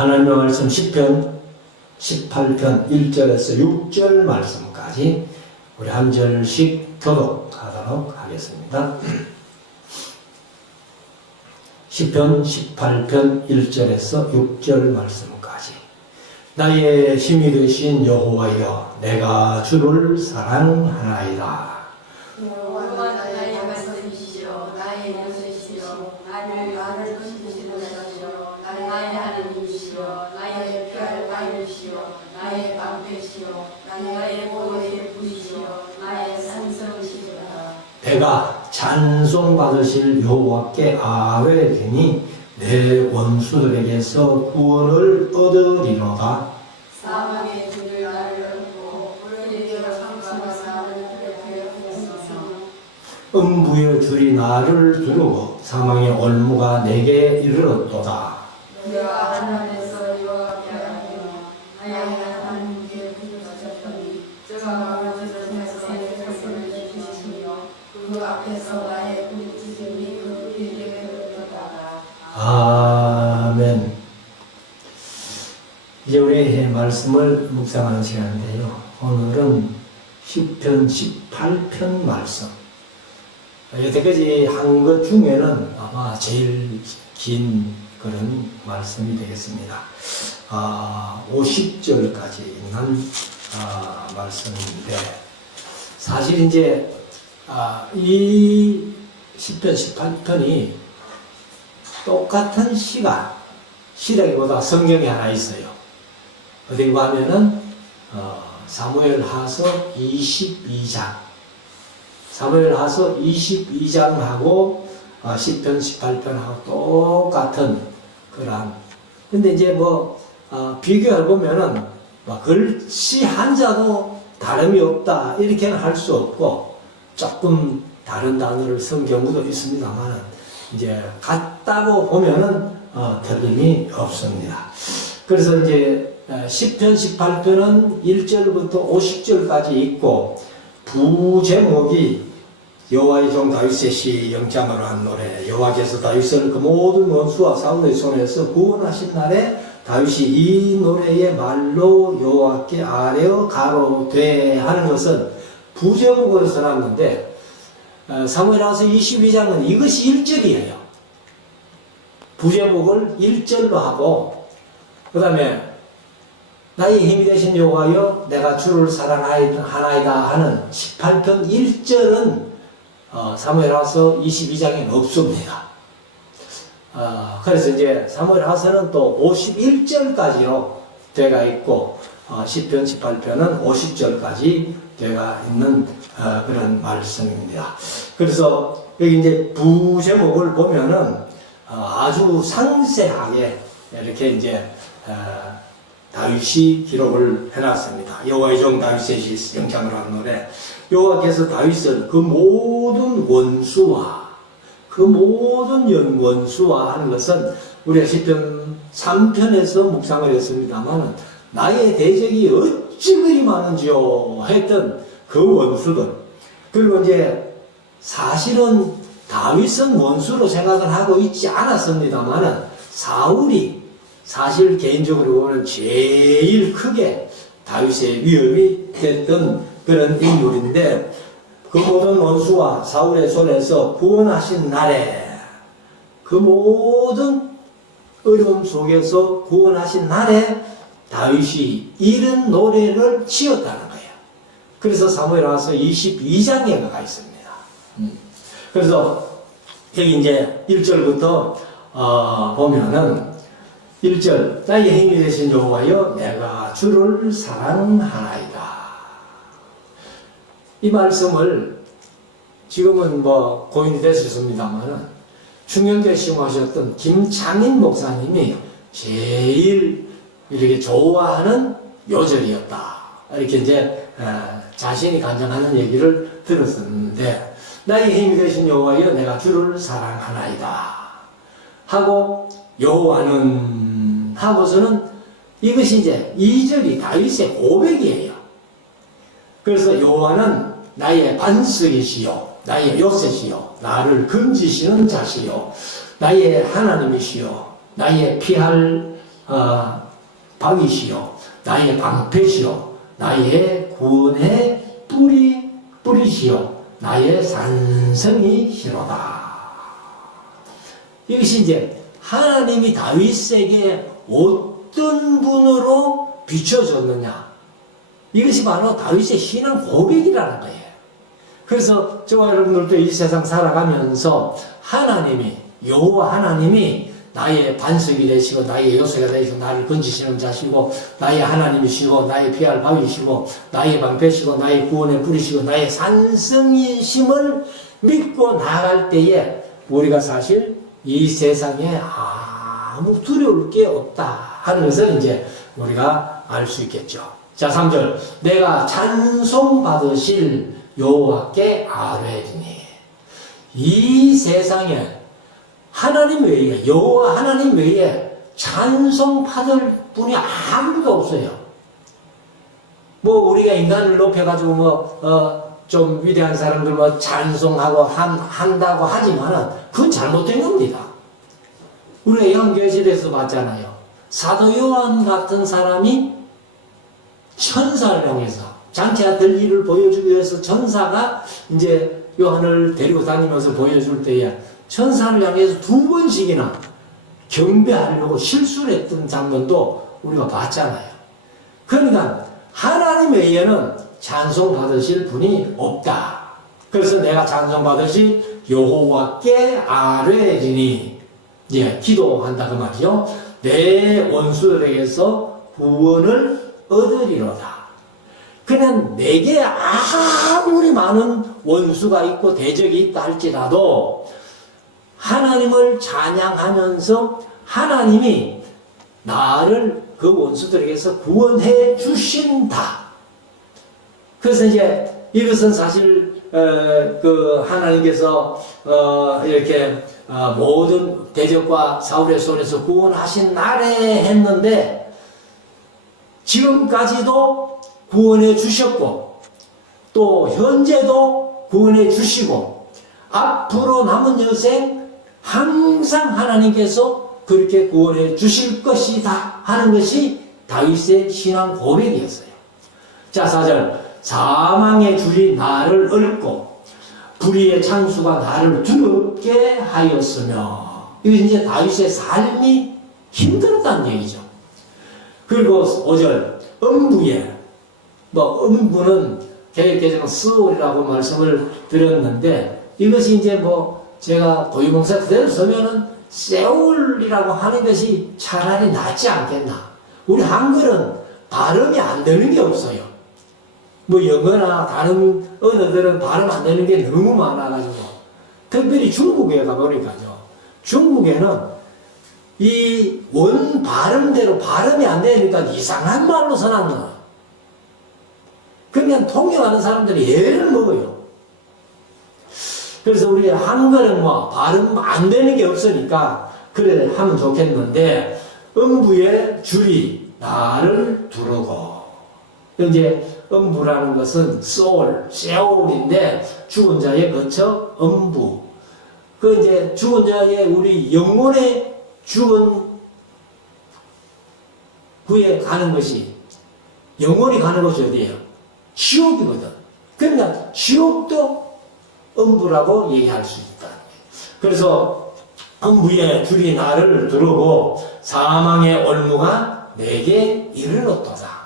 하나님의 말씀 10편 18편 1절에서 6절 말씀까지 우리 한 절씩 교독하도록 하겠습니다. 10편 18편 1절에서 6절 말씀까지. 나의 힘이 되신 여호와여, 내가 주를 사랑하나이다. 여호와 나의 말씀이시여, 나의 요새시여, 나를 건지시는 자시여, 나의 하나님이시여, 나의 피할 바위시여, 나의 방패시여, 나의 보호의 부이시여, 나의 산성이시로다. 내가 찬송받으실 여호와께 아뢰되니 내 원수들에게서 구원을 얻으리로다. 사망의 줄을 나를 얻고 물리려 상처가 나를 두렵게 하소서. 음부의 줄이 나를 두르고 사망의 올무가 내게 이르렀도다. 내가 하나님께서 여호와께 하노 나의 하나님께 부르짖었더니 저가 멀어져서 나의 말씀을 주시며 그 앞에서 나의 부르짖음이 그 귀에 들었도다. 아멘. 이제 우리 말씀을 묵상하는 시간인데요. 오늘은 10편 18편 말씀. 여태까지 한 것 중에는 아마 제일 긴 그런 말씀이 되겠습니다. 50절까지 있는 말씀인데, 사실 이제 이 10편 18편이 똑같은 시라기보다 성경이 하나 있어요. 어디 가면은 사무엘하서 22장, 사무엘하서 22장하고 10편 18편하고 똑같은 그런. 근데 이제 비교해 보면은 글씨 한자도 다름이 없다 이렇게는 할 수 없고, 조금 다른 단어를 쓴 경우도 있습니다만 이제 같다고 보면은 틀림이 없습니다. 그래서 이제 10편 18편은 1절부터 50절까지 있고, 부제목이 여호와의 종 다윗의 시 영장으로 한 노래, 여호와께서 다윗을 그 모든 원수와 사울의 손에서 구원하신 날에 다윗이 이 노래의 말로 여호와께 아뢰어 가로되 하는 것은 부제목으로 써놨는데, 사무엘하서 22장은 이것이 1절이에요. 부제목을 1절로 하고, 그 다음에 나의 힘이 되신 여호와여, 내가 주를 사랑하나이다 하는 18편 1절은 사무엘하서 22장에는 없습니다. 그래서 이제 사무엘하서는 또 51절까지로 되어 있고, 10편 18편은 50절까지 되어 있는 그런 말씀입니다. 그래서 여기 이제 부제목을 보면은 아주 상세하게 이렇게 이제 다윗이 기록을 해놨습니다. 여호와의 종 다윗의 시 영장으로 한 노래, 여호와께서 다윗을 그 모든 원수와 그 모든 원수와 하는 것은 우리가 10편 3편에서 묵상을 했습니다만, 나의 대적이 어찌 그리 많은지요 했던 그 원수들. 그리고 이제 사실은 다윗은 원수로 생각을 하고 있지 않았습니다만, 사울이 사실 개인적으로 보면 제일 크게 다윗의 위협이 됐던 그런 인물인데, 그 모든 원수와 사울의 손에서 구원하신 날에, 그 모든 어려움 속에서 구원하신 날에 다윗이 이런 노래를 지었다는 거예요. 그래서 사무엘하서 22장에 가 있습니다. 그래서 여기 이제 1절부터 보면은 1절, 나의 힘이 되신 여호와여, 내가 주를 사랑하나이다. 이 말씀을 지금은 고인이 되셨습니다만, 충영교회 심하셨던 김창인 목사님이 제일 이렇게 좋아하는 요절이었다. 이렇게 이제 자신이 간증하는 얘기를 들었었는데, 나의 힘이 되신 여호와여, 내가 주를 사랑하나이다 하고, 여호와는 하고서는 이것이 이제 2절이 다윗의 고백이에요. 그래서 여호와는 나의 반석이시요, 나의 요새시요, 나를 건지시는 자시요, 나의 하나님이시요, 나의 피할 방이시요 나의 방패시요 나의 구원의 뿌리시요 나의 산성이시로다. 이것이 이제 하나님이 다윗에게 어떤 분으로 비춰졌느냐, 이것이 바로 다윗의 신앙 고백이라는 거예요. 그래서 저와 여러분들도 이 세상 살아가면서 하나님이, 여호와 하나님이 나의 반석이 되시고 나의 요새가 되시고 나를 건지시는 자시고 나의 하나님이시고 나의 피할 바위시고 나의 방패시고 나의 구원의 뿌리시고 나의 산성이심을 믿고 나아갈 때에 우리가 사실 이 세상에 아무 두려울 게 없다 하는 것을 이제 우리가 알 수 있겠죠. 자, 3절. 내가 찬송 받으실 여호와께 아뢰리니. 이 세상에 하나님 외에, 여호와 하나님 외에 찬송 받을 분이 아무도 없어요. 뭐 우리가 인간을 높여가지고 좀 위대한 사람들 찬송하고 한다고 하지만은 그건 잘못된 겁니다. 우리가 요한계시록에서 봤잖아요. 사도 요한 같은 사람이 천사를 향해서 장차 될 일을 보여주기 위해서 천사가 이제 요한을 데리고 다니면서 보여줄 때에 천사를 향해서 2번씩이나 경배하려고 실수를 했던 장면도 우리가 봤잖아요. 그러니까 하나님 외에는 찬송 받으실 분이 없다. 그래서 내가 찬송 받으실 여호와께 아뢰리니, 기도한다 그 말이요. 내 원수들에게서 구원을 얻으리로다. 그냥 내게 아무리 많은 원수가 있고 대적이 있다 할지라도 하나님을 찬양하면서 하나님이 나를 그 원수들에게서 구원해 주신다. 그래서 이제 이것은 사실 그 하나님께서 이렇게 모든 대적과 사울의 손에서 구원하신 날에 했는데 지금까지도 구원해 주셨고 또 현재도 구원해 주시고 앞으로 남은 여생 항상 하나님께서 그렇게 구원해 주실 것이다 하는 것이 다윗의 신앙 고백이었어요. 자, 4절. 사망의 줄이 나를 얽고 불의의 창수가 나를 두렵게 하였으며. 이것이 이제 다윗의 삶이 힘들었다는 얘기죠. 그리고 5절. 음부에, 음부는 개혁개정은 스올이라고 말씀을 드렸는데 이것이 이제 제가 고유명사 그대로 쓰면은 세올이라고 하는 것이 차라리 낫지 않겠나. 우리 한글은 발음이 안 되는 게 없어요. 영어나 다른 언어들은 발음 안 되는 게 너무 많아가지고. 특별히 중국에 가보니까요. 중국에는 이 원 발음대로 발음이 안 되니까 이상한 말로 써놨나. 그냥 통역하는 사람들이 예를 먹어요. 그래서 우리 한글은 발음 안 되는 게 없으니까 그래 하면 좋겠는데 음부의 줄이 나를 두르고. 이제 음부라는 것은 세올인데 죽은 자의 거처 음부. 그 이제 죽은 자의 우리 영혼의 죽은 구에 가는 것이 영혼이 가는 것이 어디예요? 지옥이거든. 그러니까 지옥도 음부라고 얘기할 수 있다. 그래서 음부의 줄이 나를 두르고 사망의 올무가 내게 이르렀도다.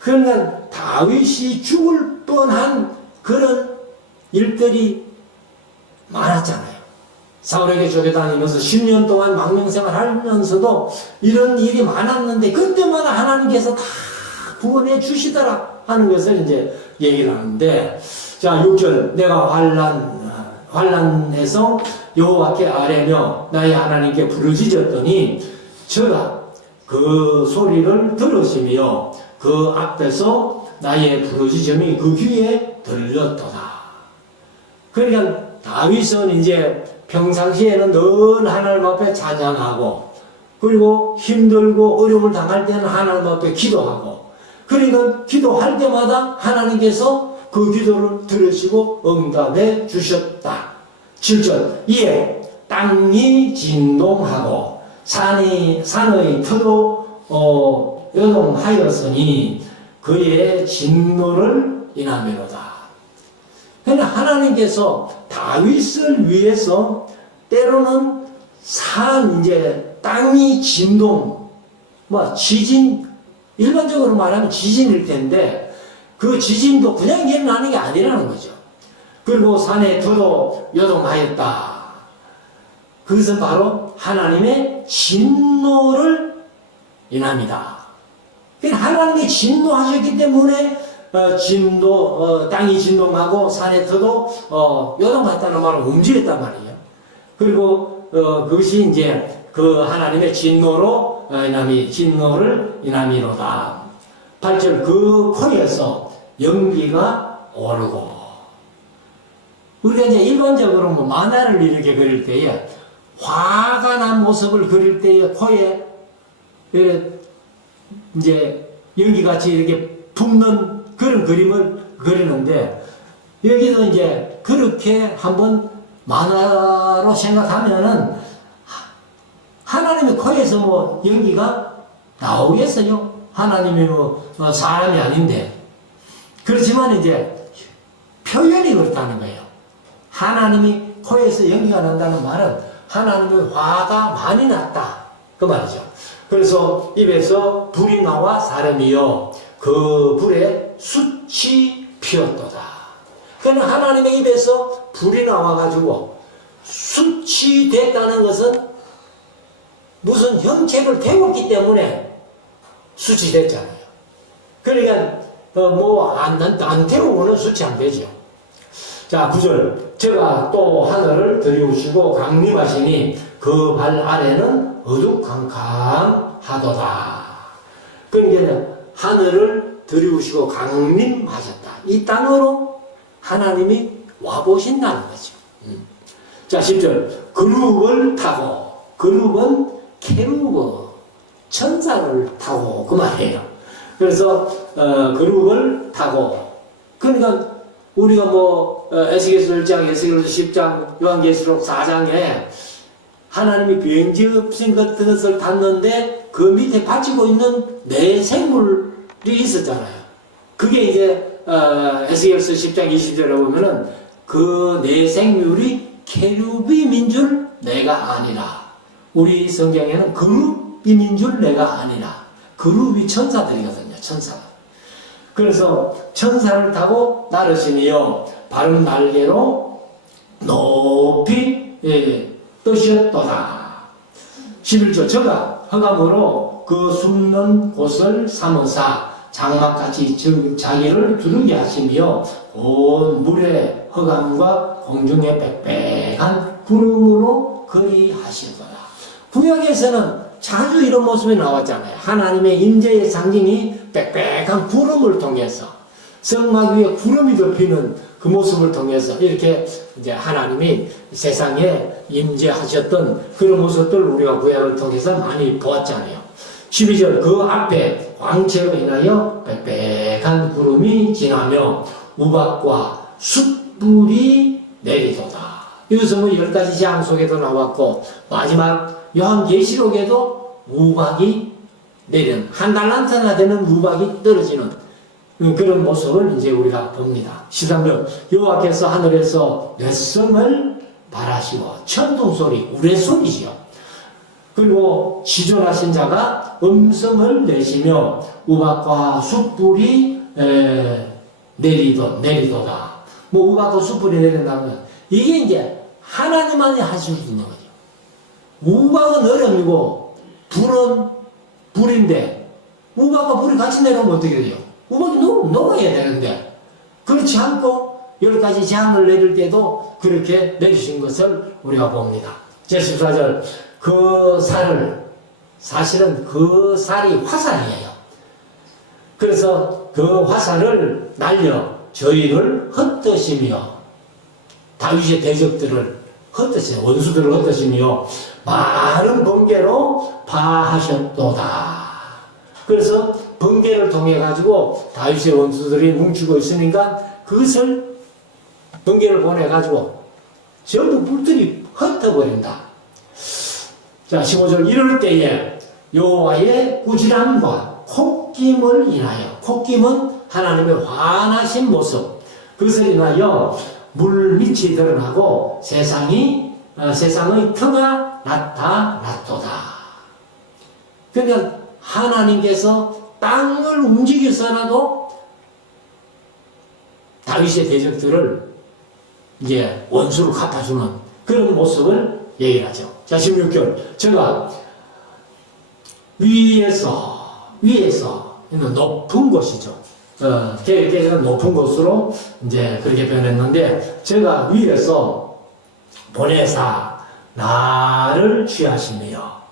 그러니까 다윗이 죽을 뻔한 그런 일들이 많았잖아요. 사울에게 쫓겨다니면서 10년 동안 망명생활 하면서도 이런 일이 많았는데 그때마다 하나님께서 다 구원해 주시더라 하는 것을 이제 얘기를 하는데, 자 6절. 내가 환난에서 여호와께 아뢰며 나의 하나님께 부르짖었더니 저가 그 소리를 들으시며 그 앞에서 나의 부르짖음이 그 귀에 들렸도다. 그러니까 다윗은 이제 평상시에는 늘 하나님 앞에 찬양하고, 그리고 힘들고 어려움을 당할 때는 하나님 앞에 기도하고, 그러니까 기도할 때마다 하나님께서 그 기도를 들으시고 응답해 주셨다. 7절. 이에 땅이 진동하고 산의 터도 요동하였으니 그의 진노를 인하미로다. 그러니까 하나님께서 다윗을 위해서 때로는 이제 땅이 진동, 지진, 일반적으로 말하면 지진일 텐데 그 지진도 그냥 일어나는 게 아니라는 거죠. 그리고 산에 더도 요동하였다. 그것은 바로 하나님의 진노를 인합니다. 하나님이 진노하셨기 때문에 땅이 진동하고 산에 터도 요동했다는 말을 움직였단 말이에요. 그리고 그것이 이제 그 하나님의 진노를 인함이로다. 8절 그 코에서 연기가 오르고. 우리가 이제 일반적으로 만화를 이렇게 그릴 때에 화가 난 모습을 그릴 때에 코에 이제 연기같이 이렇게 붓는 그런 그림을 그리는데, 여기도 이제 그렇게 한번 만화로 생각하면은 하나님의 코에서 연기가 나오겠어요? 하나님이 사람이 아닌데. 그렇지만 이제 표현이 그렇다는 거예요. 하나님이 코에서 연기가 난다는 말은 하나님의 화가 많이 났다. 그 말이죠. 그래서 입에서 불이 나와 사람이요 그 불에 숯이 피었도다. 그러니까 하나님의 입에서 불이 나와가지고 숯이 됐다는 것은 무슨 형체를 태웠기 때문에 숯이 됐잖아요. 그러니까 안 태우고는 숯이 안 되죠. 자, 9절 제가 또 하늘을 들이우시고 강림하시니 그 발 아래는 어두컴컴하도다. 그러니까 하늘을 들이우시고 강림하셨다. 이 땅으로 하나님이 와보신다는 거죠. 자, 10절 그룹을 타고, 그룹은 케루브 천사를 타고 그 말이에요. 그래서 그룹을 타고, 그러니까 우리가 에스겔서 1장, 에스겔서 10장, 요한계시록 4장에 하나님이 비행지 없인 것을 탔는데 그 밑에 받치고 있는 네 생물이 있었잖아요. 그게 이제 에스겔서 10장 20절에 보면은 그 네 생물이 케루빔인 줄 내가 아니라. 우리 성경에는 그룹임인 줄 내가 아니라. 그룹이 천사들이거든요. 천사가. 그래서 천사를 타고 나르시니요 바른 날개로 높이 뜨셨도다. 11절 저가 흑암으로 그 숨는 곳을 삼으사 장막같이 자기를 두르게 하시며 온 물의 흑암과 공중의 빽빽한 구름으로 그리하시도다. 구약에서는 자주 이런 모습이 나왔잖아요. 하나님의 임재의 상징이 빽빽한 구름을 통해서, 성막 위에 구름이 덮이는 그 모습을 통해서 이렇게 이제 하나님이 세상에 임재하셨던 그런 모습들을 우리가 구약을 통해서 많이 보았잖아요. 12절 그 앞에 광채로 인하여 빽빽한 구름이 지나며 우박과 숯불이 내리도다. 이것은 10가지 재앙 속에도 나왔고 마지막 요한계시록에도 우박이 내리는, 한 달란트나 되는 우박이 떨어지는 그런 모습을 이제 우리가 봅니다. 13절 여호와께서 하늘에서 뇌성을 발하시고 천둥소리, 우레소리지요. 그리고 지존하신 자가 음성을 내시며 우박과 숯불이 내리도다. 우박과 숯불이 내린다면 이게 이제 하나님만이 하실 수 있는 거죠. 우박은 얼음이고 불은 불인데 우박과 불이 같이 내려오면 어떻게 돼요? 우박이 녹아야 되는데 그렇지 않고 10가지 재앙을 내릴 때도 그렇게 내주신 것을 우리가 봅니다. 제14절 그 살을, 사실은 그 살이 화살이에요. 그래서 그 화살을 날려 저희를 흩으시며 다윗의 대적들을 흩으시며 원수들을 흩으시며 많은 번개로 파하셨도다. 그래서 번개를 통해 가지고 다윗의 원수들이 뭉치고 있으니까 그것을 번개를 보내 가지고 전부 불들이 흩어버린다. 자, 15절 이럴 때에 여호와의 꾸지람과 콧김을 인하여, 콧김은 하나님의 화나신 모습, 그것을 인하여 물 밑이 드러나고 세상의 터가 나타났도다. 그러니까 하나님께서 땅을 움직여서라도 다윗의 대적들을 이제 원수를 갚아주는 그런 모습을 얘기하죠. 자, 16절. 제가 위에서 있는 높은 곳이죠. 계획은 높은 곳으로 이제 그렇게 표현했는데, 제가 위에서 보내사 나를 취하시며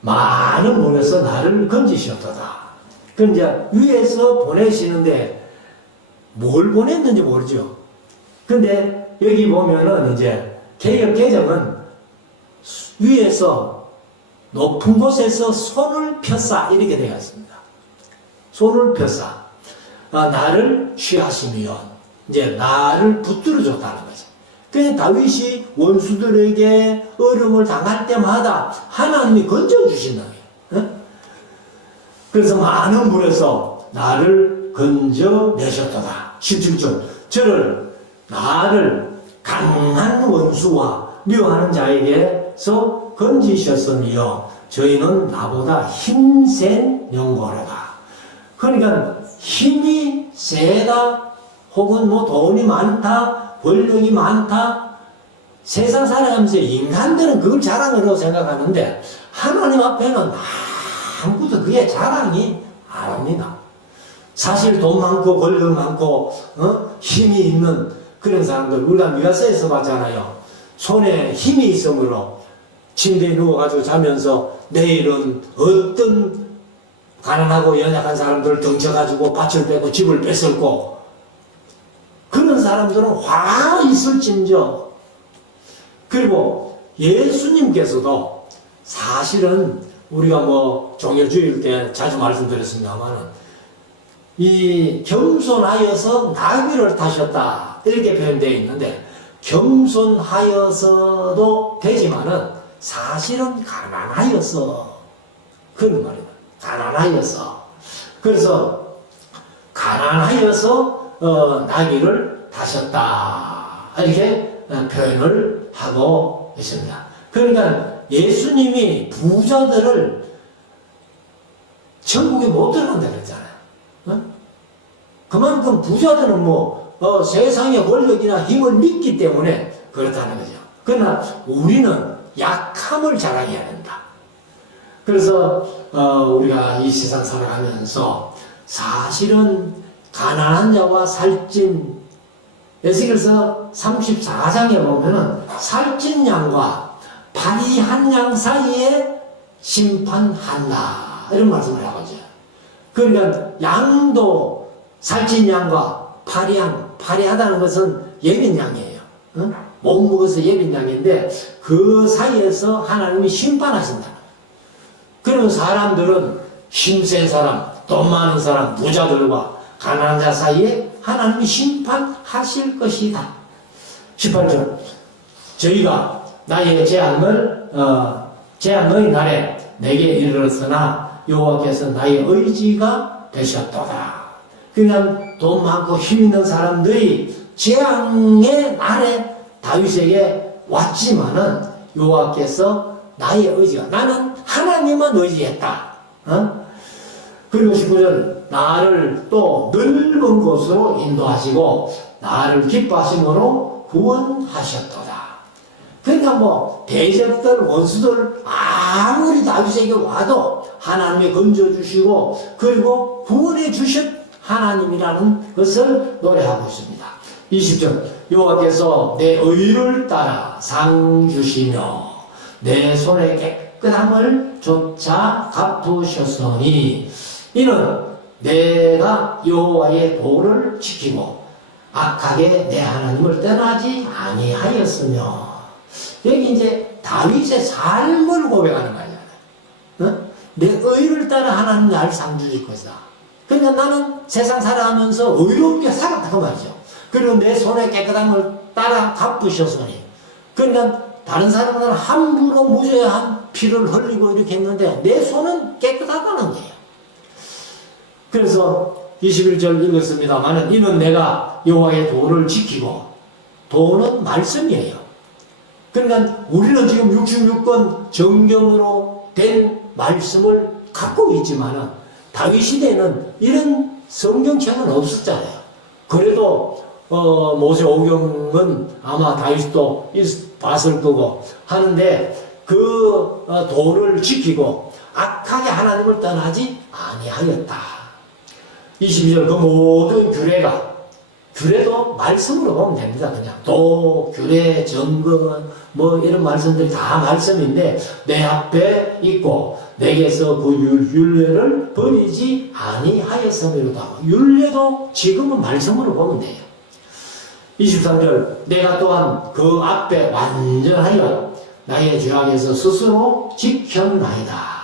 많은 물에서 나를 건지셨도다. 그럼 이제 위에서 보내시는데 뭘 보냈는지 모르죠. 근데 여기 보면은 이제 개역 개정은 위에서 높은 곳에서 손을 펴사 이렇게 되어 있습니다. 손을 펴사 나를 취하시면 이제 나를 붙들어 줬다는 거죠. 그래서 다윗이 원수들에게 어려움을 당할 때마다 하나님이 건져주신다는 거예요. 그래서 많은 물에서 나를 건져내셨도다. 17절. 나를 강한 원수와 미워하는 자에게서 건지셨으며 저희는 나보다 힘센 영광이다. 그러니까 힘이 세다, 혹은 뭐 돈이 많다, 권력이 많다, 세상 살아가면서 인간들은 그걸 자랑으로 생각하는데 하나님 앞에는 아무것도 그게 자랑이 아닙니다. 사실 돈 많고 권력 많고 힘이 있는 그런 사람들, 우리가 미가서에서 봤잖아요. 손에 힘이 있으므로 침대에 누워가지고 자면서 내일은 어떤 가난하고 연약한 사람들을 덩쳐가지고 밭을 빼고 집을 뺏을고, 그런 사람들은 화가 있을진저. 그리고 예수님께서도 사실은 우리가 뭐 종려주일 때 자주 말씀드렸습니다만은 이 겸손하여서 나귀를 타셨다 이렇게 표현되어 있는데, 겸손하여서도 되지만은 사실은 가난하여서 그런 말이에요. 가난하여서. 그래서 가난하여서 나귀를 타셨다 이렇게 표현을 하고 있습니다. 그러니까 예수님이 부자들을 천국에 못 들어간다 그랬잖아요. 그만큼 부자들은 세상의 권력이나 힘을 믿기 때문에 그렇다는 거죠. 그러나 우리는 약함을 자랑해야 된다. 그래서 우리가 이 세상 살아가면서 사실은 가난한 자와 살찐, 에스겔서 34장에 보면은 살찐 양과 파리한 양 사이에 심판한다 이런 말씀을 하거든요. 그러니까 양도 살찐 양과 파리하다는 것은 예빈 양이에요. 못 먹어서 예빈 양인데 그 사이에서 하나님이 심판하신다. 그러면 사람들은 힘센 사람, 돈 많은 사람, 부자들과 가난한 자 사이에 하나님이 심판하실 것이다. 18절. 저희가 나의 재앙의 날에 내게 이르렀으나 여호와께서 나의 의지가 되셨도다. 그냥 돈 많고 힘 있는 사람들이 재앙의 날에 다윗에게 왔지만은 여호와께서 나의 의지가, 나는 하나님만 의지했다. 그리고 19절. 나를 또 넓은 곳으로 인도하시고 나를 기뻐하심으로 구원하셨도다. 그러니까 대적들, 원수들 아무리 다윗에게 와도 하나님이 건져주시고 그리고 구원해 주신 하나님이라는 것을 노래하고 있습니다. 20절. 여호와께서 내 의를 따라 상 주시며 내 손의 깨끗함을 조차 갚으셨으니 이는 내가 여호와의 도를 지키고 악하게 내 하나님을 떠나지 아니하였으며. 여기 이제 다윗의 삶을 고백하는 거잖아요. 내 의를 따라 하나님 나를 상 주실 것이다. 그러니까 나는 세상 살아가면서 의롭게 살았다 그 말이죠. 그리고 내 손에 깨끗함을 따라 갚으셨으니. 그러니까 다른 사람들은 함부로 무죄한 피를 흘리고 이렇게 했는데 내 손은 깨끗하다는 거예요. 그래서 21절 읽었습니다만은 이는 내가 여호와의 도를 지키고, 도는 말씀이에요. 그러니까 우리는 지금 66권 정경으로 된 말씀을 갖고 있지만은 다윗 시대에는 이런 성경책은 없었잖아요. 그래도 모세오경은 아마 다윗도 봤을 거고 하는데 그 도를 지키고 악하게 하나님을 떠나지 아니하였다. 22절 그 모든 규례도 말씀으로 보면 됩니다. 그냥 도, 규례, 정건 뭐 이런 말씀들이 다 말씀인데 내 앞에 있고 내게서 그 율례를 버리지 아니하였음이로다. 율례도 지금은 말씀으로 보면 돼요. 23절 내가 또한 그 앞에 완전하여 나의 죄악에서 스스로 지켰나이다.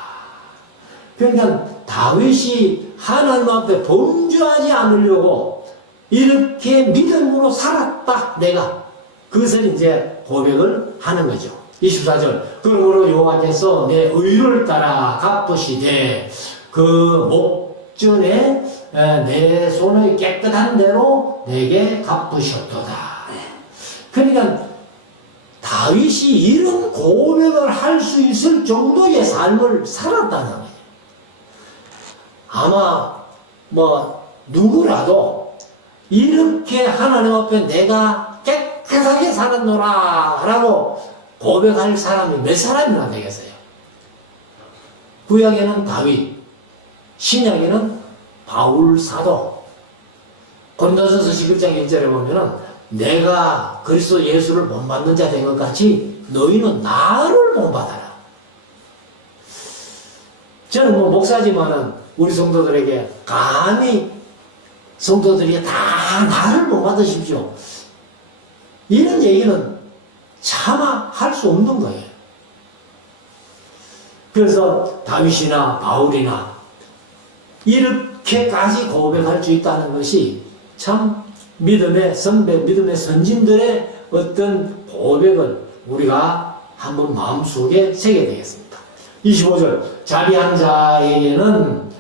그러니까 다윗이 하나님 앞에 범죄하지 않으려고 이렇게 믿음으로 살았다 내가. 그것을 이제 고백을 하는 거죠. 24절 그러므로 여호와께서 내 의를 따라 갚으시되 그 목전에 내 손의 깨끗한 대로 내게 갚으셨도다. 그러니까 다윗이 이런 고백을 할 수 있을 정도의 삶을 살았다는 거예요. 아마 뭐 누구라도 이렇게 하나님 앞에 내가 깨끗하게 살았노라 라고 고백할 사람이 몇 사람이나 되겠어요? 구약에는 다윗, 신약에는 바울 사도. 고린도전서 11장 1절에 보면은 내가 그리스도 예수를 못 받는 자 된 것 같이 너희는 나를 못 받아라. 저는 뭐 목사지만은 우리 성도들에게 감히 성도들이 다 나를 못 받으십시오, 이런 얘기는 차마 할 수 없는 거예요. 그래서 다윗이나 바울이나 이렇게까지 고백할 수 있다는 것이 참 믿음의 선배, 믿음의 선진들의 어떤 고백을 우리가 한번 마음속에 새게 되겠습니다. 25절 자비한 자에게는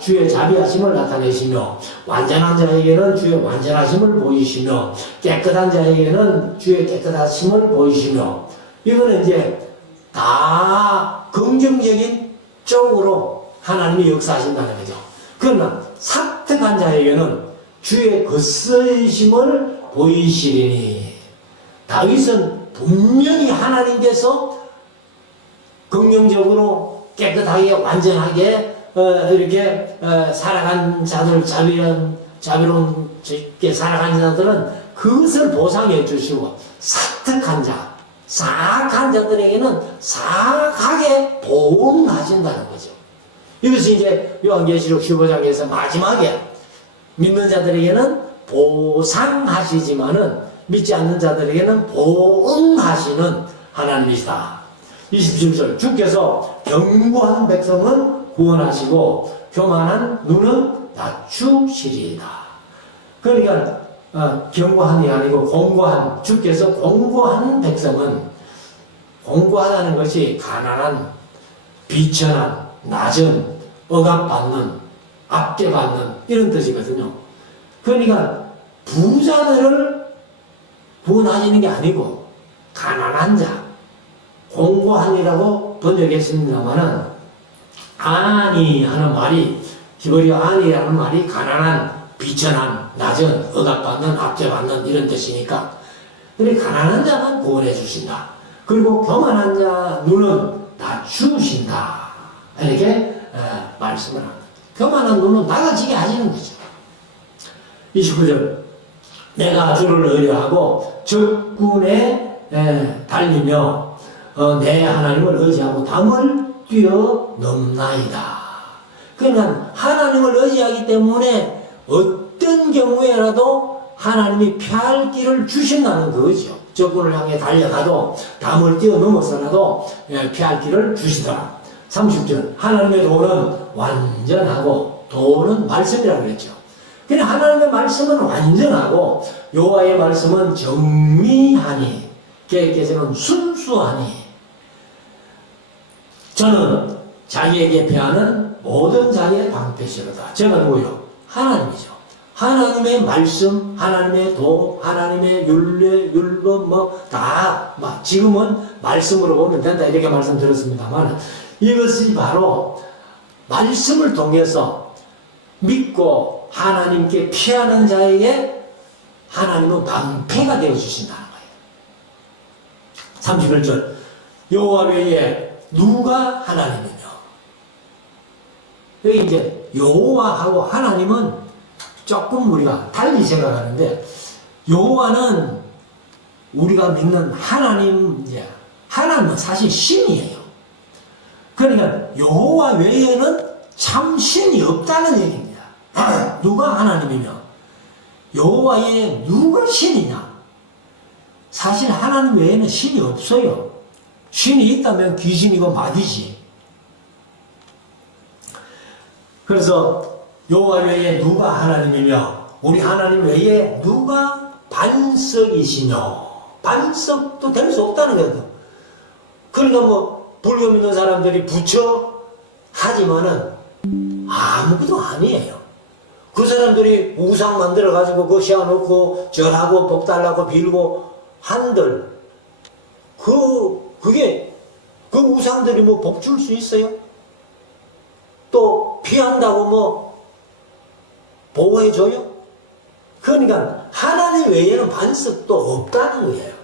주의 자비하심을 나타내시며 완전한 자에게는 주의 완전하심을 보이시며 깨끗한 자에게는 주의 깨끗하심을 보이시며, 이거는 이제 다 긍정적인 쪽으로 하나님이 역사하신다는 거죠. 그러나 사특한 자에게는 주의 거스리심을 보이시리니, 다윗은 분명히 하나님께서 긍정적으로 깨끗하게 완전하게 이렇게 살아간 자들, 자비로운 게 살아간 자들은 그것을 보상해 주시고, 사특한 자, 사악한 자들에게는 사악하게 보응하신다는 거죠. 이것이 이제 요한계시록 15장에서 마지막에 믿는 자들에게는 보상하시지만은 믿지 않는 자들에게는 보응하시는 하나님이시다. 27절 주께서 견고한 백성은 구원하시고 교만한 눈은 낮추시리이다. 그러니까 견고한이 아니고 공고한, 주께서 공고한 백성은, 공고하다는 것이 가난한, 비천한, 낮은, 억압받는, 압제받는 이런 뜻이거든요. 그러니까 부자들을 구원하시는 게 아니고 가난한 자, 공고한이라고 번역했습니다만은 아니 하는 말이, 히브리어 아니라는 말이 가난한, 비천한, 낮은, 억압받는, 압제받는 이런 뜻이니까, 그래 가난한 자만 구원해 주신다. 그리고 교만한 자 눈은 낮추신다. 이렇게 말씀을 합니다. 교만한 눈은 낮아지게 하시는 거죠. 29절 내가 주를 의뢰하고 적군에 달리며 내 하나님을 의지하고 담을 뛰어넘나이다. 그러니까 하나님을 의지하기 때문에 어떤 경우에라도 하나님이 피할 길을 주신다는 거죠. 적군을 향해 달려가도 담을 뛰어넘어서라도 피할 길을 주시더라. 30절 하나님의 도는 완전하고, 도는 말씀이라고 그랬죠. 그러니까 하나님의 말씀은 완전하고 여호와의 말씀은 정리하니, 계획께서는 순수하니 저는 자기에게 배하는 모든 자의 방패시로다. 제가 누구요? 하나님이죠. 하나님의 말씀, 하나님의 도, 하나님의 율례, 율법 다 지금은 말씀으로 보면 된다 이렇게 말씀드렸습니다만 이것이 바로 말씀을 통해서 믿고 하나님께 피하는 자에게 하나님은 방패가 되어 주신다는 거예요. 31절 여호와 외에 누가 하나님이며 여기 이제 여호와하고 하나님은 조금 우리가 달리 생각하는데 여호와는 우리가 믿는 하나님은 사실 신이에요. 그러니까 여호와 외에는 참 신이 없다는 얘기입니다. 누가 하나님이며 여호와 외에 누가 신이냐? 사실 하나님 외에는 신이 없어요. 신이 있다면 귀신이고 마귀지. 그래서 여호와 외에 누가 하나님이며 우리 하나님 외에 누가 반석이시뇨? 반석도 될 수 없다는 거예요. 그러니까 불교 믿는 사람들이 부처 하지만은 아무것도 아니에요. 그 사람들이 우상 만들어 가지고 그거 씌워놓고 절하고 복 달라고 빌고 한들 그게 그 우상들이 복 줄 수 있어요? 또 피한다고 보호해줘요? 그러니까 하나님 외에는 반석도 없다는 거예요.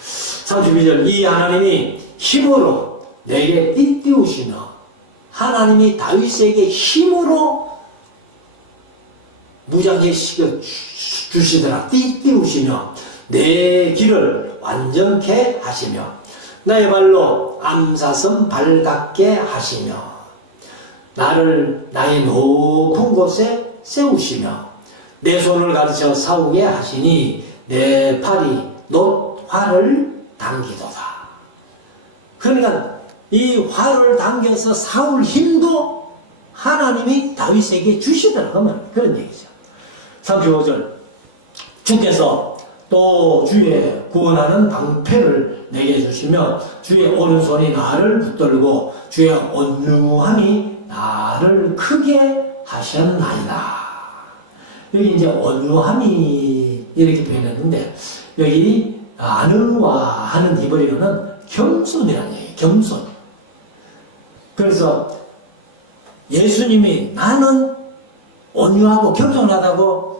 32절 이 하나님이 힘으로 내게 띠띠우시며 하나님이 다윗에게 힘으로 무장해 주시더라. 띠띠우시며 내 길을 완전케 하시며 나의 발로 암사슴 발같게 하시며 나를 나의 높은 곳에 세우시며 내 손을 가르쳐 싸우게 하시니 내 팔이 놋 활을 당기도다. 그러니까 이 활을 당겨서 싸울 힘도 하나님이 다윗에게 주시더라고요. 그런 얘기죠. 35절 주께서 또 주의 구원하는 방패를 내게 주시며 주의 오른손이 나를 붙들고 주의 온유함이 나를 크게 하셨나이다. 여기 이제 온유함이 이렇게 표현했는데 여기 안의와 하는 히브리어는 겸손이라는 얘기예요. 겸손. 그래서 예수님이 나는 온유하고 겸손하다고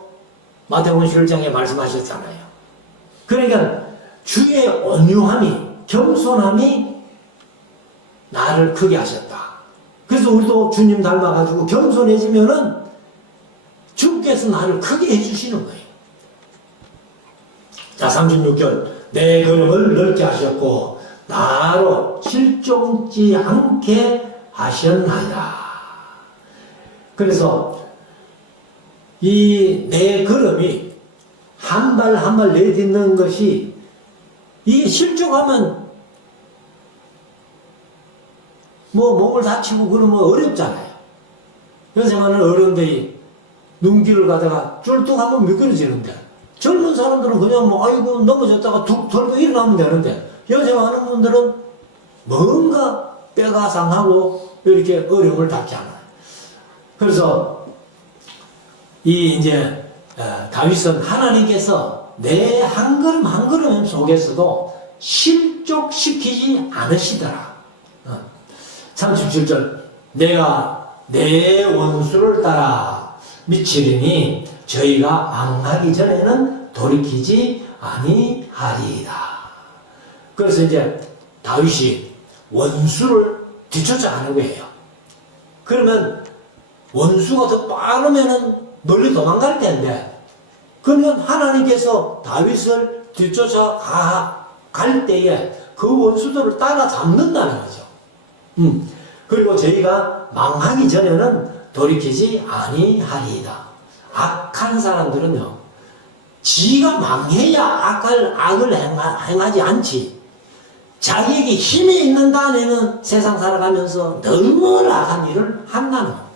마태복음 11장에 말씀하셨잖아요. 그러니까 주의 온유함이 겸손함이 나를 크게 하셨다. 그래서 우리도 주님 닮아가지고 겸손해지면은 주께서 나를 크게 해주시는 거예요. 자, 36절 내 걸음을 넓게 하셨고 나로 실종지 않게 하셨나이다. 그래서 이 내 걸음이 한 발 한 발 내딛는 것이 이게 실족하면 몸을 다치고 그러면 어렵잖아요. 요새는 어른들이 눈길을 가다가 쫄뚝 한번 미끄러지는데 젊은 사람들은 그냥 아이고 넘어졌다가 툭 털고 일어나면 되는데 연생하는 분들은 뭔가 뼈가 상하고 이렇게 어려움을 당하잖아요. 그래서 이제 다윗은 하나님께서 내 한 걸음 한 걸음 속에서도 실족시키지 않으시더라. 37절 내가 내 원수를 따라 미치리니 저희가 망하기 전에는 돌이키지 아니하리이다. 그래서 이제 다윗이 원수를 뒤쫓아가는 거예요. 그러면 원수가 더 빠르면은 멀리 도망갈 텐데, 그러면 하나님께서 다윗을 뒤쫓아갈 때에 그 원수들을 따라잡는다는 거죠. 그리고 저희가 망하기 전에는 돌이키지 아니하리이다. 악한 사람들은요, 지가 망해야 악을 행하지 않지. 자기에게 힘이 있는 다음에는 세상 살아가면서 너무 악한 일을 한다는 거예요.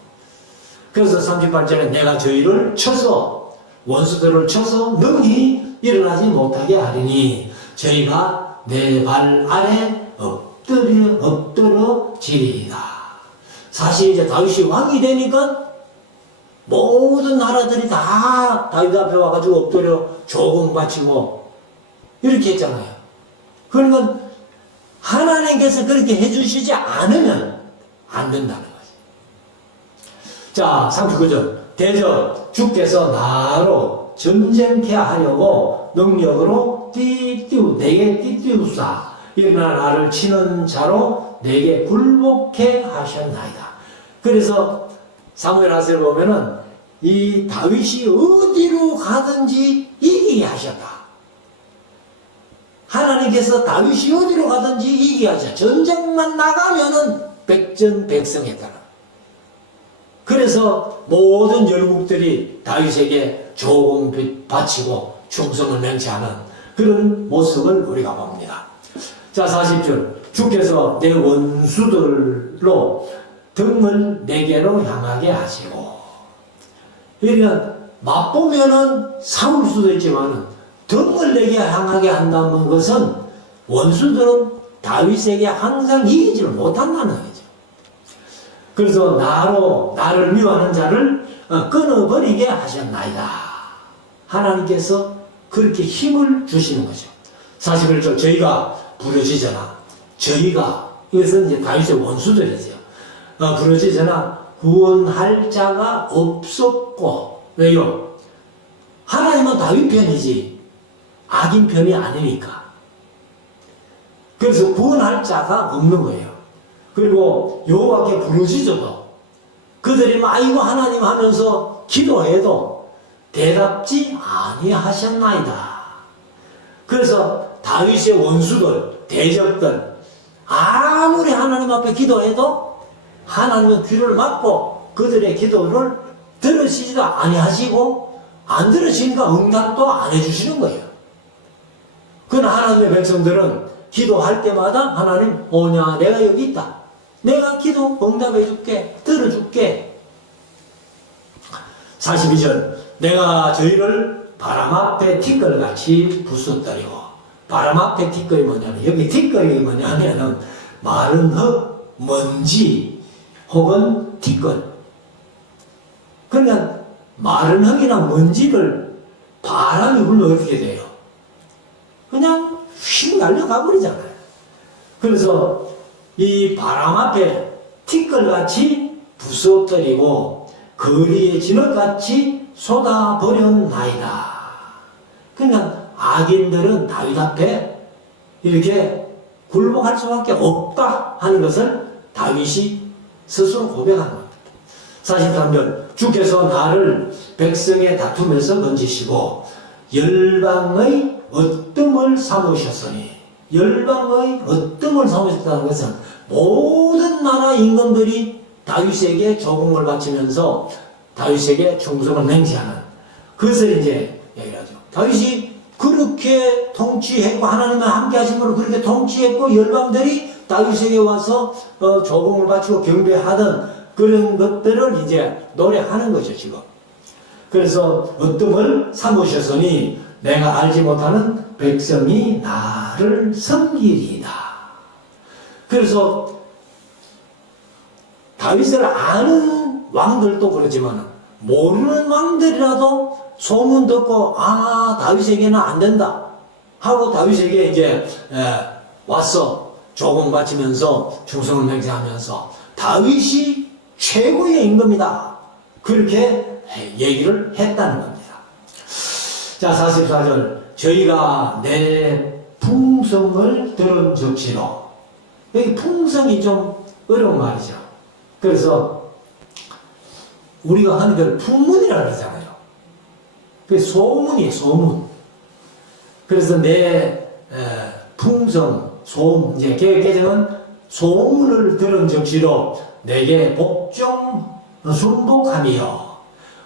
그래서 38절에 내가 저희를 쳐서 원수들을 쳐서 능히 일어나지 못하게 하리니 저희가 내 발 아래 엎드러지리이다. 사실 이제 다윗이 왕이 되니까 모든 나라들이 다 다윗 앞에 와가지고 엎드려 조공 바치고 이렇게 했잖아요. 그러니까 하나님께서 그렇게 해주시지 않으면 안 된다는 거죠. 자, 39절. 대저 주께서 나로 전쟁케 하려고 능력으로 내게 띠띠우사 일어나 나를 치는 자로 내게 굴복케 하셨나이다. 그래서 사무엘하서를 보면은 이 다윗이 어디로 가든지 이기게 하셨다. 하나님께서 다윗이 어디로 가든지 이기게 하셨다. 전쟁만 나가면은 백전백승했다. 그래서 모든 열국들이 다윗에게 조공 바치고 충성을 맹세하는 그런 모습을 우리가 봅니다. 자, 40절. 주께서 내 원수들로 등을 내게로 향하게 하시고. 그러니까 맛보면은 사울 수도 있지만 등을 내게 향하게 한다는 것은 원수들은 다윗에게 항상 이기지를 못한다는 거죠. 그래서 나를 미워하는 자를 끊어버리게 하셨나이다. 하나님께서 그렇게 힘을 주시는 거죠. 41절. 저희가 부르짖으나 저희가 이것은 이제 다윗의 원수들이죠. 부르짖으나 구원할 자가 없었고. 왜요? 하나님은 다윗 편이지 악인 편이 아니니까. 그래서 구원할 자가 없는 거예요. 그리고 여호와께 부르짖어도 그들이 아이고 하나님 하면서 기도해도 대답지 아니하셨나이다. 그래서 다윗의 원수들, 대적들 아무리 하나님 앞에 기도해도 하나님은 귀를 막고 그들의 기도를 들으시지도 아니하시고 안 들으시니까 응답도 안 해주시는 거예요. 그러나 하나님의 백성들은 기도할 때마다 하나님 오냐 내가 여기 있다. 내가 기도 응답해 줄게. 들어줄게. 42절. 내가 저희를 바람 앞에 티끌같이 부숴뜨리고. 바람 앞에 티끌이 뭐냐면 여기 티끌이 뭐냐면은 마른 흙, 먼지 혹은 티끌. 그러니까 마른 흙이나 먼지를 바람이 불면 어떻게 돼요? 그냥 휙 날려가 버리잖아요. 그래서 이 바람 앞에 티끌같이 부숴뜨리고 거리에 진흙같이 쏟아버렸나이다. 그러니까 악인들은 다윗 앞에 이렇게 굴복할 수밖에 없다 하는 것을 다윗이 스스로 고백하는 겁니다. 43절. 주께서 나를 백성의 다툼에서 건지시고 열방의 어뜸을 삼으셨으니. 열방의 어뜸을 삼으셨다는 것은 모든 나라 임금들이 다윗에게 조공을 바치면서 다윗에게 충성을 맹세하는 그것을 이제 얘기하죠. 다윗이 그렇게 통치했고 하나님과 함께 하심으로 그렇게 통치했고 열방들이 다윗에게 와서 조공을 바치고 경배하던 그런 것들을 이제 노래하는 거죠, 지금. 그래서 어뜸을 삼으셨으니 내가 알지 못하는 백성이 나를 섬기리이다. 그래서 다윗을 아는 왕들도 그렇지만 모르는 왕들이라도 소문 듣고 다윗에게는 안 된다 하고 다윗에게 이제 와서 조공 바치면서 충성을 맹세하면서 다윗이 최고의 임금이다 그렇게 얘기를 했다는 겁니다. 자, 44절. 저희가 내 풍성을 들은 적시로. 여기 풍성이 좀 어려운 말이죠. 그래서 우리가 하는 걸 풍문이라고 그러잖아요. 그게 소문이에요, 소문. 그래서 내 풍성, 소문, 이제 개정은 소문을 들은 적시로 내게 복종 순복함이요.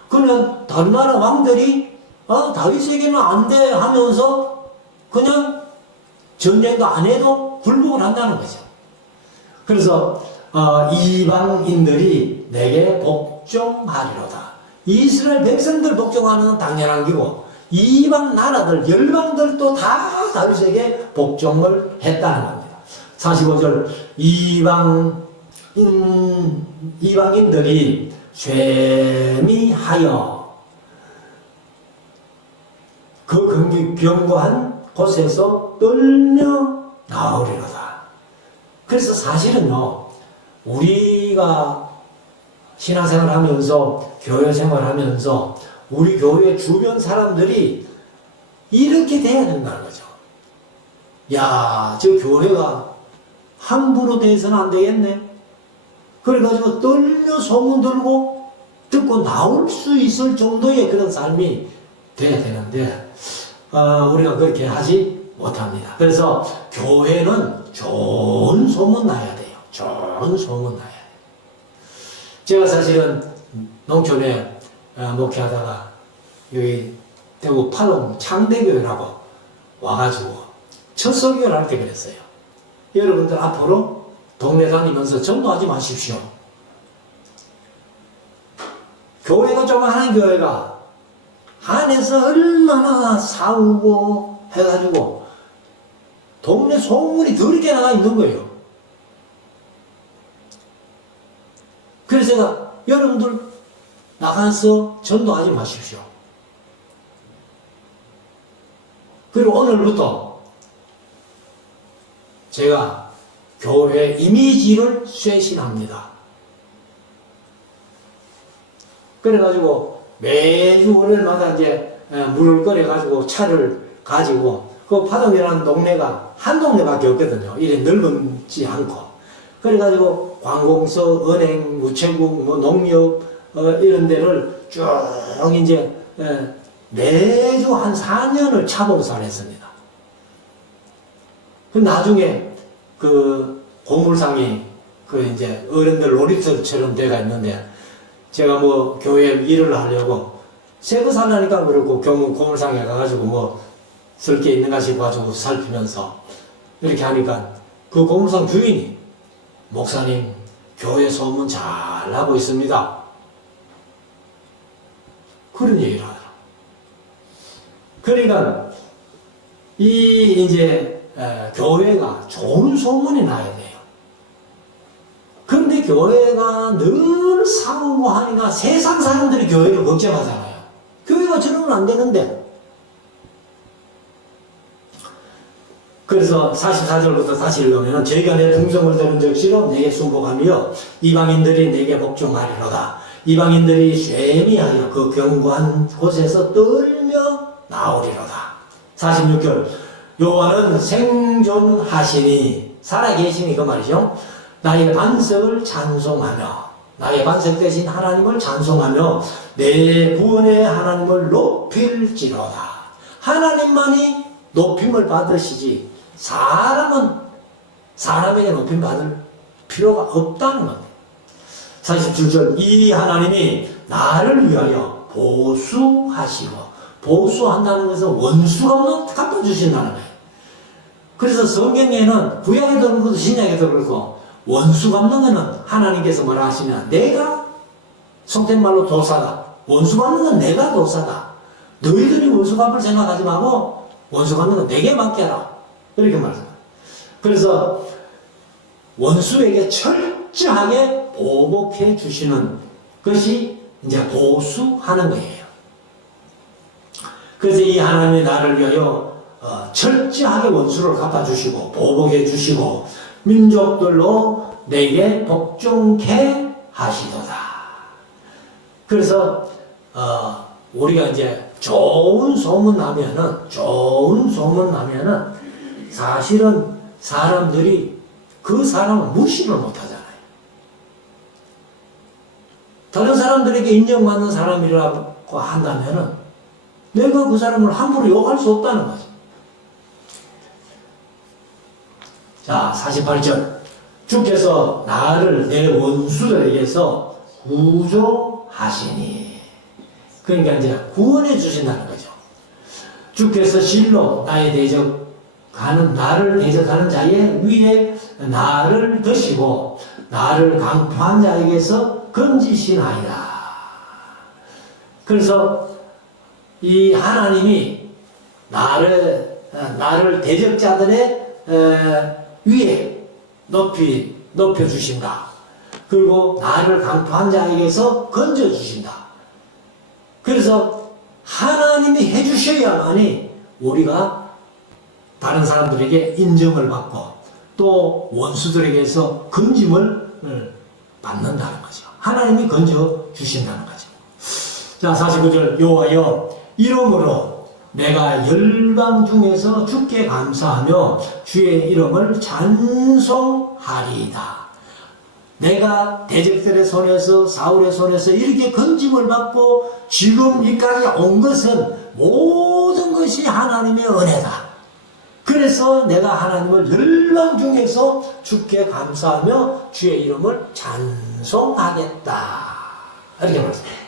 그러면 다른 나라 왕들이 다윗에게는 안 돼 하면서 그냥 전쟁도 안 해도 굴복을 한다는 거죠. 그래서 이방인들이 내게 복종하리로다. 이스라엘 백성들 복종하는 건 당연한 기고 이방 나라들, 열방들도 다 다윗에게 복종을 했다는 겁니다. 45절 이방인들이 쇠미하여 그 견고한 곳에서 떨며 나오리로다. 그래서 사실은요, 우리가 신앙생활 하면서, 교회 생활하면서, 우리 교회 주변 사람들이 이렇게 돼야 된다는 거죠. 야, 저 교회가 함부로 돼서는 안 되겠네. 그래가지고 떨며 소문 들고 듣고 나올 수 있을 정도의 그런 삶이 돼야 되는데, 우리가 그렇게 하지 못합니다. 그래서 교회는 좋은 소문 나야 돼요. 좋은 소문 나야 돼요. 제가 사실은 농촌에 목회하다가 여기 대구 팔롱 창대교회라고 와가지고 첫 설교를 할 때 그랬어요. 여러분들 앞으로 동네 다니면서 전도하지 마십시오. 교회가 조그마한 교회가 안에서 얼마나 싸우고 해가지고 동네 소문이 더럽게 나가 있는 거예요. 그래서 제가 여러분들 나가서 전도하지 마십시오. 그리고 오늘부터 제가 교회 이미지를 쇄신합니다. 그래가지고 매주 월요일마다 이제 물을 끓여가지고 차를 가지고 그 파동이라는 동네가 한 동네밖에 없거든요. 이래 넓지 않고. 그래가지고 관공서, 은행, 우체국, 뭐 농협 이런 데를 쭉 이제 매주 한 4년을 차봉사를 했습니다. 그 나중에 그 고물상이 그 이제 어른들 놀이터처럼 돼가 있는데 제가 뭐 교회 일을 하려고 새거 살라니까 그러고 고물상에 가가지고 뭐 쓸 게 있는가 싶어가지고 살피면서 이렇게 하니까 그 고물상 주인이 목사님 교회 소문 잘 나고 있습니다. 그런 얘기를 하더라. 그러니까 이제 교회가 좋은 소문이 나야 돼요. 그런데 교회가 늘 싸우고 하니까 세상 사람들이 교회를 걱정하잖아요. 교회가 저러면 안 되는데. 그래서 44절부터 다시 읽으면 저희가 내 등성을 들은 적시로 내게 순복하며 이방인들이 내게 복종하리로다. 이방인들이 쇠미하여 그 견고한 곳에서 떨며 나오리로다. 46절 여호와는 생존하시니 살아계시니 그 말이죠. 나의 반석을 찬송하며 나의 반석 대신 하나님을 찬송하며 내 구원의 하나님을 높일지로다. 하나님만이 높임을 받으시지 사람은 사람에게 높임 받을 필요가 없다는 겁니다. 47절 이 하나님이 나를 위하여 보수하시고 보수한다는 것은 원수가 없는 갚아주신다는 거예요. 그래서 성경에는 구약에도 그렇고 신약에도 그렇고 원수가 없는 것은 하나님께서 뭐라 하시면 내가 속된 말로 도사다. 원수 갚는 건 내가 도사다. 너희들이 원수 갚을 생각하지 말고 원수 갚는 건 내게 맡겨라. 이렇게 말합니다. 그래서 원수에게 철저하게 보복해 주시는 것이 이제 보수하는 거예요. 그래서 이 하나님이 나를 위하여 철저하게 원수를 갚아주시고 보복해 주시고 민족들로 내게 복종케 하시도다. 그래서 우리가 이제 좋은 소문 나면은 사실은 사람들이 그 사람을 무시를 못 하잖아요. 다른 사람들에게 인정받는 사람이라고 한다면은 내가 그 사람을 함부로 욕할 수 없다는 거죠. 자, 48절. 주께서 나를 내 원수들에게서 구조하시니. 그러니까 이제 구원해 주신다는 거죠. 주께서 실로 나를 대적하는 자의 위에 나를 드시고 나를 강포한 자에게서 건지시나이다. 그래서 이 하나님이 나를 대적자들의 위에 높여주신다. 그리고 나를 강포한 자에게서 건져주신다. 그래서 하나님이 해주셔야만이 우리가 다른 사람들에게 인정을 받고 또 원수들에게서 건짐을 받는다는 거죠. 하나님이 건져주신다는 거죠. 자, 49절 여호와여 이름으로 내가 열방 중에서 주께 감사하며 주의 이름을 찬송하리이다. 내가 대적들의 손에서 사울의 손에서 이렇게 건짐을 받고 지금 여기까지 온 것은 모든 것이 하나님의 은혜다. 그래서 내가 하나님을 열방 중에서 주께 감사하며 주의 이름을 찬송하겠다. 이렇게 말씀해요.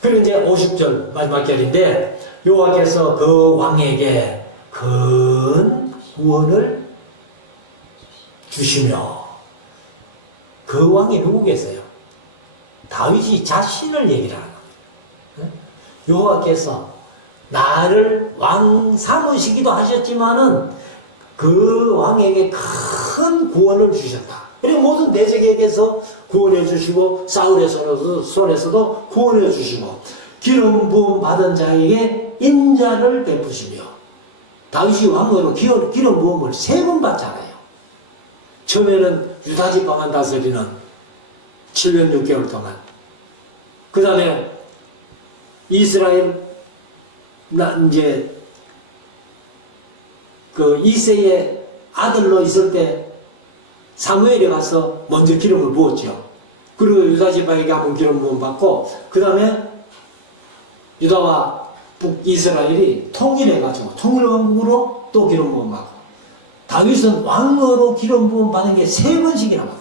그리고 이제 50절 마지막 절인데 여호와께서 그 왕에게 큰 구원을 주시며 그 왕이 누구겠어요? 다윗이 자신을 얘기를 하는 거예요. 여호와께서 나를 왕 삼으시기도 하셨지만은 그 왕에게 큰 구원을 주셨다. 그리고 모든 대적에게서 구원해 주시고 사울의 손에서도 구원해 주시고 기름 부음 받은 자에게 인자를 베푸시며 다윗이 왕으로 기름 부음을 3번 받잖아요. 처음에는 유다 지파만 다스리는 7년 6개월 동안. 그 다음에 이스라엘 이제 그 이새의 아들로 있을 때 사무엘이 가서 먼저 기름을 부었죠. 그리고 유다 지파에게 한번 기름 부음 받고 그 다음에 유다와 북이스라엘이 통일해가지고 통일왕국으로 또 기름 부음 받고 다윗은 왕으로 기름 부음 받은 게 3번씩이나 받았다.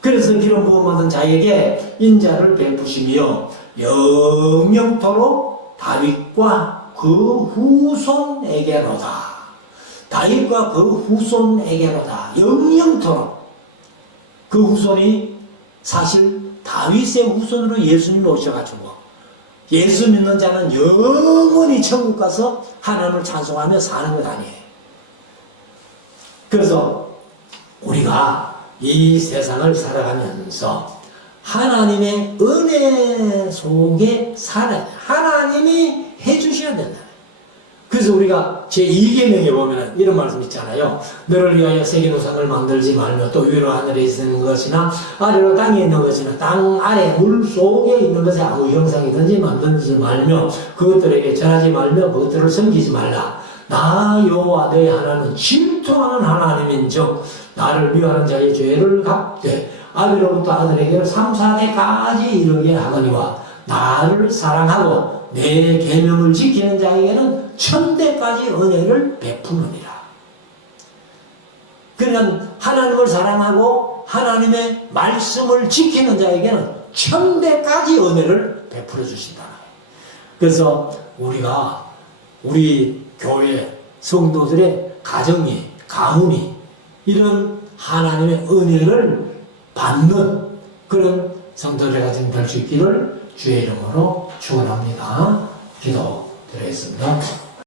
그래서 기름 부음 받은 자에게 인자를 베푸시며 영영토록 다윗과 그 후손에게로다. 다윗과 그 후손에게로다. 영영토록. 그 후손이 사실 다윗의 후손으로 예수님이 오셔가지고 예수 믿는 자는 영원히 천국 가서 하나님을 찬송하며 사는 것 아니에요. 그래서 우리가 이 세상을 살아가면서 하나님의 은혜 속에 살아야 돼. 하나님이 해주셔야 된다. 그래서 우리가 제2계명에 보면 이런 말씀 있잖아요. 너를 위하여 새긴 우상을 만들지 말며 또 위로 하늘에 있는 것이나 아래로 땅에 있는 것이나 땅 아래 물 속에 있는 것에 아무 형상이든지 만들지 말며 그것들에게 절하지 말며 그것들을 섬기지 말라. 나 여호와 너희 하나님은 질투하는 하나님인즉 나를 미워하는 자의 죄를 갚되 아비로부터 아들에게 3, 4대까지 이르게 하거니와 나를 사랑하고 내 계명을 지키는 자에게는 1000대까지 은혜를 베푸느니라. 그러니까 하나님을 사랑하고 하나님의 말씀을 지키는 자에게는 1000대까지 은혜를 베풀어 주신다. 그래서 우리가 우리 교회 성도들의 가정이 가문이 이런 하나님의 은혜를 받는 그런 성도들의 가정이 될 수 있기를 주의 이름으로 축원합니다. 기도드리겠습니다.